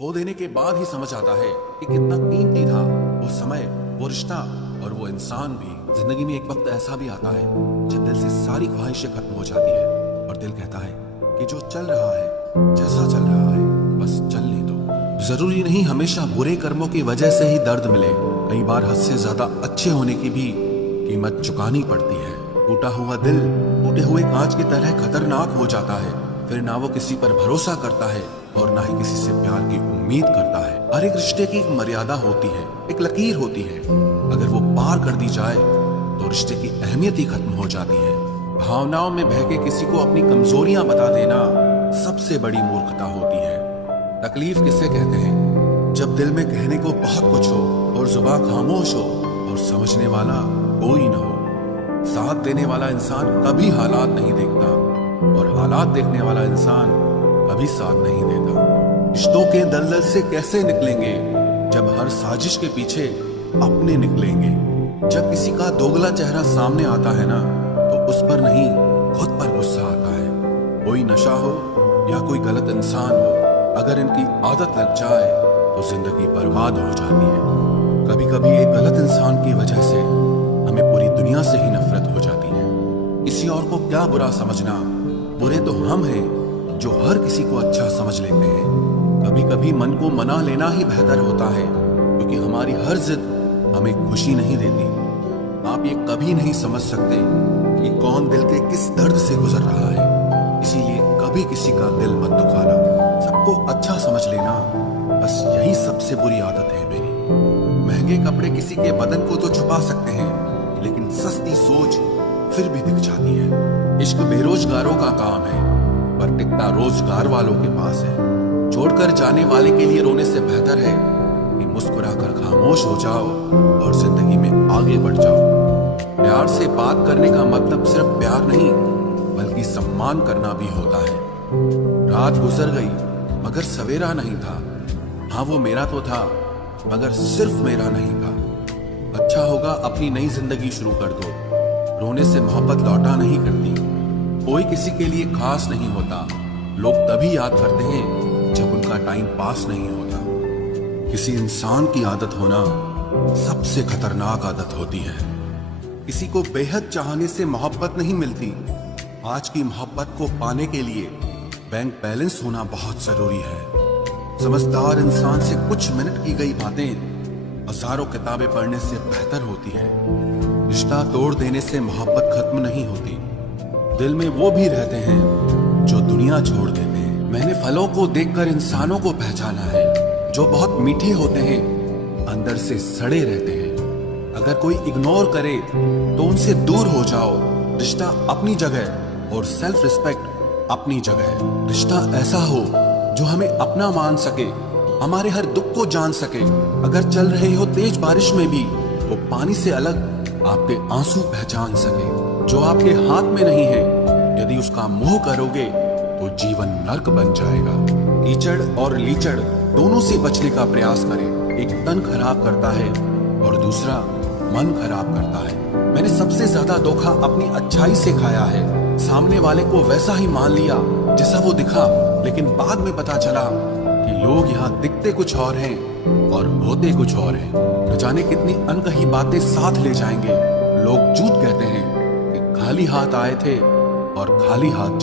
खो देने के बाद ही समझ आता है कि कितना कीमती था वो समय, वो रिश्ता और वो इंसान भी। जिंदगी में एक वक्त ऐसा भी आता है जब दिल से सारी ख्वाहिशें खत्म हो जाती है और दिल कहता है कि जो चल रहा है, जैसा चल रहा है, बस चलने दो। जरूरी नहीं हमेशा बुरे कर्मों की वजह से ही दर्द मिले। कई बार हद से ज्यादा अच्छे होने की भी कीमत चुकानी पड़ती है। टूटा हुआ दिल टूटे हुए कांच की तरह खतरनाक हो जाता है। फिर ना वो किसी पर भरोसा करता है और ना ही किसी से प्यार की उम्मीद करता है। हर एक रिश्ते की एक मर्यादा होती है, एक लकीर होती है। अगर वो पार कर दी जाए तो रिश्ते की अहमियत ही खत्म हो जाती है। भावनाओं में बह के किसी को अपनी कमजोरियां बता देना सबसे बड़ी मूर्खता होती है। तकलीफ किसे कहते हैं? जब दिल में कहने को बहुत कुछ हो और जुबान खामोश हो और समझने वाला कोई न हो। साथ देने वाला इंसान कभी हालात नहीं देखता और हालात देखने वाला इंसान कभी साथ नहीं देता। रिश्तों के दलदल से कैसे निकलेंगे जब हर साजिश के पीछे अपने निकलेंगे। जब किसी का दोगला चेहरा सामने आता है ना, तो उस पर नहीं खुद पर गुस्सा आता है। कोई नशा हो या कोई गलत इंसान हो, अगर इनकी आदत लग जाए तो जिंदगी बर्बाद हो जाती है। कभी कभी एक गलत इंसान की वजह से हमें पूरी दुनिया से ही नफरत हो जाती है। किसी और को क्या बुरा समझना, बुरे तो हम हैं जो हर किसी को अच्छा समझ लेते हैं। कभी कभी मन को मना लेना ही बेहतर होता है, क्योंकि हमारी हर जिद हमें खुशी नहीं देती। आप ये कभी नहीं समझ सकते कि कौन दिल के किस दर्द से गुजर रहा है। इसीलिए कभी किसी का दिल मत दुखाना, सबको अच्छा समझ लेना, बस यही सबसे बुरी आदत है मेरी। महंगे कपड़े किसी के बदन को तो छुपा सकते हैं, लेकिन सस्ती सोच फिर भी दिख जाती है। इश्क बेरोजगारों का काम है, पर टिकता रोजगार वालों के पास है। छोड़कर जाने वाले के लिए रोने से बेहतर है कि मुस्कुराकर खामोश हो जाओ और जिंदगी में आगे बढ़ जाओ। प्यार से बात करने का मतलब सिर्फ प्यार नहीं, बल्कि सम्मान करना भी होता है। रात गुजर गई मगर सवेरा नहीं था। हाँ, वो मेरा तो था मगर सिर्फ मेरा नहीं था। अच्छा होगा अपनी नई जिंदगी शुरू कर दो। रोने से मोहब्बत लौटा नहीं करती। कोई किसी के लिए खास नहीं होता। लोग तभी याद करते हैं जब उनका टाइम पास नहीं होता। किसी इंसान की आदत होना सबसे खतरनाक आदत होती है। किसी को बेहद चाहने से मोहब्बत नहीं मिलती। आज की मोहब्बत को पाने के लिए बैंक बैलेंस होना बहुत जरूरी है। समझदार इंसान से कुछ मिनट की गई बातें हजारों किताबें पढ़ने से बेहतर होती है। रिश्ता तोड़ देने से मोहब्बत खत्म नहीं होती। दिल में वो भी रहते हैं जो दुनिया छोड़ देते हैं। मैंने फलों को देखकर इंसानों को पहचाना है, जो बहुत मीठे होते हैं, अंदर से सड़े रहते हैं। अगर कोई इग्नोर करे तो उनसे दूर हो जाओ। रिश्ता अपनी जगह और सेल्फ रिस्पेक्ट अपनी जगह। रिश्ता ऐसा हो जो हमें अपना मान सके, हमारे हर दुख को जान सके। अगर चल रहे हो तेज बारिश में भी, वो पानी से अलग आपके आंसू पहचान सके। जो आपके हाथ में नहीं है, यदि उसका मोह करोगे तो जीवन नर्क बन जाएगा। कीचड़ और लीचड़ दोनों से बचने का प्रयास करें। एक तन खराब करता है और दूसरा मन खराब करता है। मैंने सबसे ज्यादा धोखा अपनी अच्छाई से खाया है। सामने वाले को वैसा ही मान लिया जैसा वो दिखा, लेकिन बाद में पता चला कि लोग यहाँ दिखते कुछ और हैं और होते कुछ और हैं। न जाने कितनी अनकही बातें साथ ले जाएंगे। लोग झूठ कहते हैं कि खाली हाथ आए थे और खाली हाथ